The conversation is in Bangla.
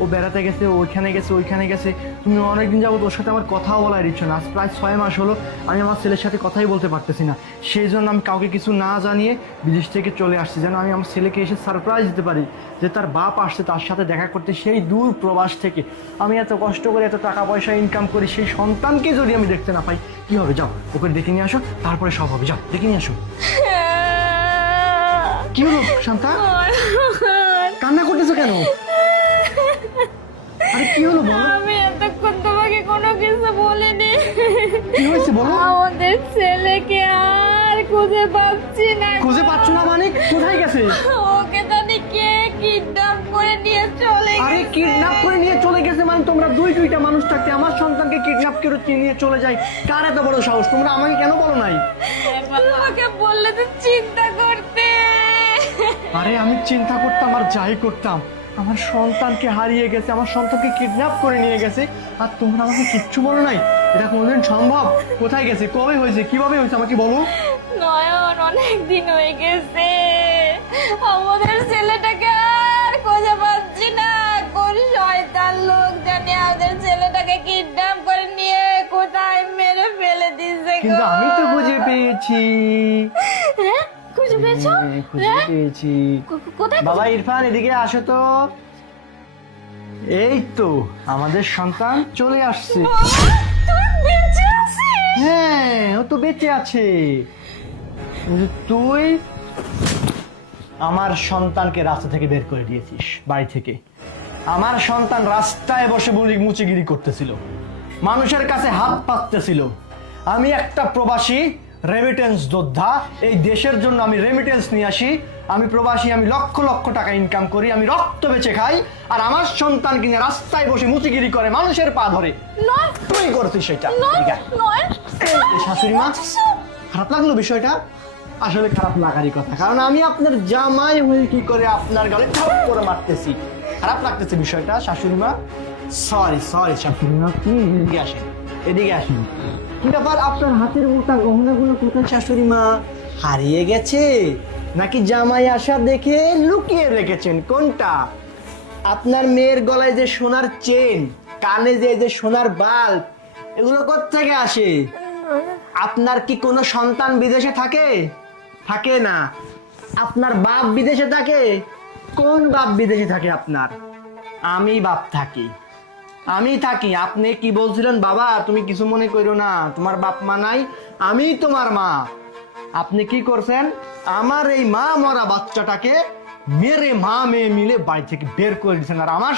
ও বেড়াতে গেছে, ওইখানে গেছে। তুমি অনেকদিন যাবত ওর সাথে আমার কথাও বলার ইচ্ছে না। আজ প্রায় 6 মাস হলো আমি আমার ছেলের সাথে কথাই বলতে পারতেছি না। সেই জন্য আমি কাউকে কিছু না জানিয়ে বিদেশ থেকে চলে আসছি, যেন আমি আমার ছেলেকে এসে সারপ্রাইজ দিতে পারি যে তার বাপ আসছে তার সাথে দেখা করতে সেই দূর প্রবাস থেকে। আমি এত কষ্ট করে এত টাকা পয়সা ইনকাম করি, সেই সন্তানকে যদি আমি দেখতে না পাই কি হবে? যাও ওকে ডেকে নিয়ে আসো, তারপরে সব হবে। যাও ডেকে নিয়ে আসো। কি হলো শান্তা, কান্না করতেছো কেন? আরে কি হলো বলো? আমি এতক্ষণ তোমাকে কোনো কিছু বলিনি। কি হয়েছে বলো? আমাদের ছেলেকে আর খুঁজে পাচ্ছি না। খুঁজে পাচ্ছ না মানে? কোথায় গেছে? ওকে জানি কে কিডন্যাপ করে নিয়ে চলে আরে গেছে। কিডন্যাপ করে নিয়ে চলে গেছে মানে? তোমরা দুইটা মানুষ থাকতে আমার সন্তানকে কিডন্যাপ করে নিয়ে চলে যায়? কার এত বড় সাহস? তোমরা আমাকে কেন বলো নাই? তোমাকে বললে তো চিন্তা করতে। আরে আমি চিন্তা করতাম আর যাই করতাম, আমার সন্তানকে হারিয়ে গেছে, আমার সন্তানকে কিডন্যাপ করে নিয়ে গেছে, আর তোমরা আমাকে কিচ্ছু বলো নাই? এটা কোনোদিন সম্ভব? কোথায় গেছে, কবে হয়েছে, কিভাবে হয়েছে আমাকে বলো। নয়ন, অনেক দিন হয়ে গেছে, আমাদের ছেলেটাকে আর খুঁজে পাচ্ছি না। কোন শয়তান লোক জানে আমাদের ছেলেটাকে কিডন্যাপ করে নিয়ে কোথায় মেরে ফেলে দিয়েছে। কিন্তু আমি তো খুঁজে পেয়েছি। হ্যাঁ, খুঁজে পেয়েছো? খুঁজে হ্যাঁ? পেয়েছি। কোথায়? বাবা ইরফান, এদিকে আসো তো। এই তো আমাদের সন্তান চলে আসছে। তুই বেঁচে আছিস? হ্যাঁ, ও তো বেঁচে আছে। কিন্তু তুই আমার সন্তানকে রাস্তা থেকে বের করে দিয়েছিস, বাড়ি থেকে। আমার সন্তান রাস্তায় বসে মুচিগিরি করতেছিল, মানুষের কাছে হাত পাততেছিল। আমি একটা প্রবাসী রেমিটেন্স যোদ্ধা, এই দেশের জন্য আমি রেমিটেন্স নিয়ে আসি। আমি প্রবাসী, আমি লক্ষ লক্ষ টাকা ইনকাম করি, আমি রক্ত বেচে খাই, আর আমার সন্তান কিনে রাস্তায় বসে মুচিগিরি করে, মানুষের পা ধরে। নয়, তুই করছিস সেটা। নয়, নয়। শাশুড়ি মা, খারাপ লাগলো বিষয়টা? আসলে খারাপ লাগারই কথা, কারণ আমি আপনার জামাই হয়ে কি করে আপনার গালে ঠপ করে মারতেছি। খারাপ লাগতেছে বিষয়টা শাশুড়ি মা। সরি শাশুড়ি মা, প্লিজ এদিকে আসেন, এদিকে আসেন। কি ব্যাপার, আপনার হাতের মোটা গহনাগুলো কোথায় শাশুড়ি মা? হারিয়ে গেছে নাকি জামাই আসা দেখে লুকিয়ে রেখেছেন? কোনটা? আপনার মেয়ের গলায় যে সোনার চেন, কানে যে সোনার বাল্ব, এগুলো কোত্থেকে আসে? আপনার কি কোনো সন্তান বিদেশে থাকে? থাকে না। আপনার বাপ বিদেশে থাকে? কোন বাপ বিদেশে থাকে আপনার? আমি বাপ থাকি, আমি থাকি। আপনি কি বলছিলেন বাবা? তুমি কিছু মনে করো না, তোমার বাপ মা নাই, আমি তোমার মা। আপনি কি করছেন? আমার এই মা মরা বাচ্চাটাকে মেরে মা মেয়ে মিলে বাড়ি থেকে বের করে দিচ্ছেন, আর আমার